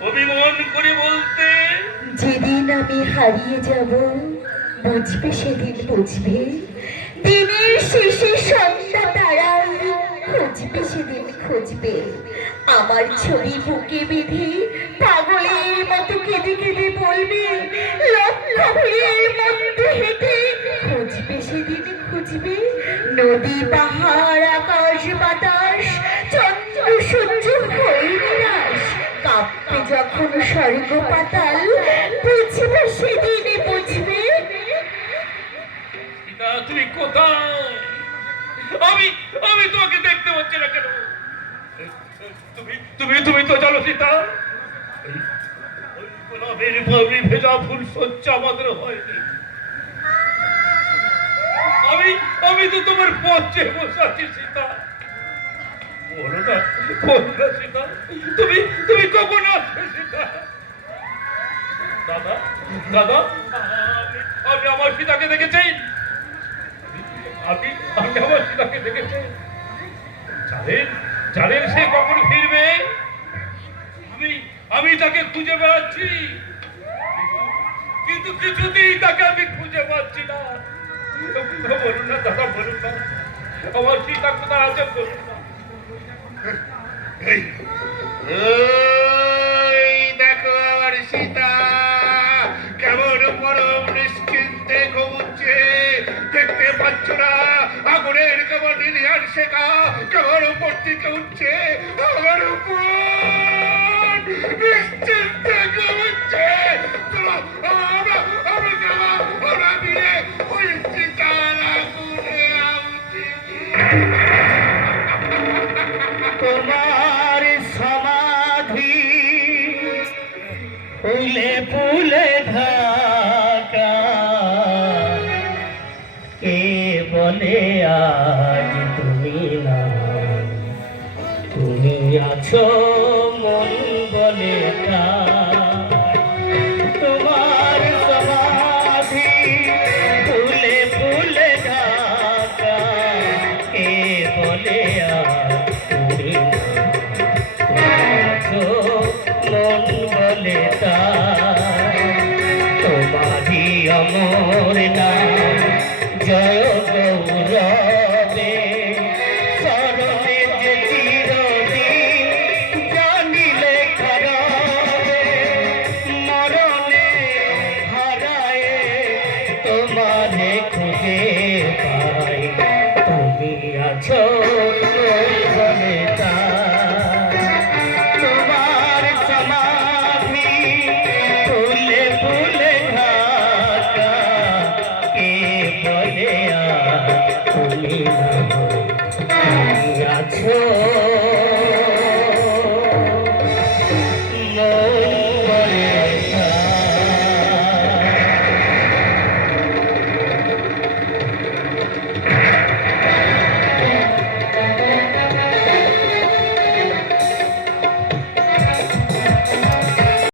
অভিমান করে বলতে, যেদিন আমি হারিয়ে যাব, বুঝবে সেদিন বুঝবে। দিনের শেষে সন্ধ্যা তারাই খুঁজবে সেদিন খুঁজবে। আমার ছবি বুকে বেঁধে পাগলের মতো কেঁদে কেঁদে বলবে লক্ষ ভিড়ের মধ্যে হেঁটে খুঁজবে সেদিন খুঁজবে। নদী পাহাড় আমি আমি তো আমি আমি তোমার সীতা। সীতা। তুমি তুমি সীতা? দাদা দাদা আপনি আমার সীতাকে দেখেছেন কিছুতেই তাকে আমি খুঁজে পাচ্ছি না। বলুন না, দাদা বলুন না। আমার সীতা কোথায় আছে বলুন না। দেখো আমার সীতা, কেমন পরম নিশ্চিন্তে ঘুমুচ্ছে। দেখতে পাচ্ছ না, আগুনের কেমন নিলিয়ান শেখা কেমন উপর থেকে উঠছে আমার উপর নিশ্চিন্তে ফুলে ফুলে ঢাকা। কে বলে আজ তুমি না তুমি আছো তোমারই অমর তুমি আছো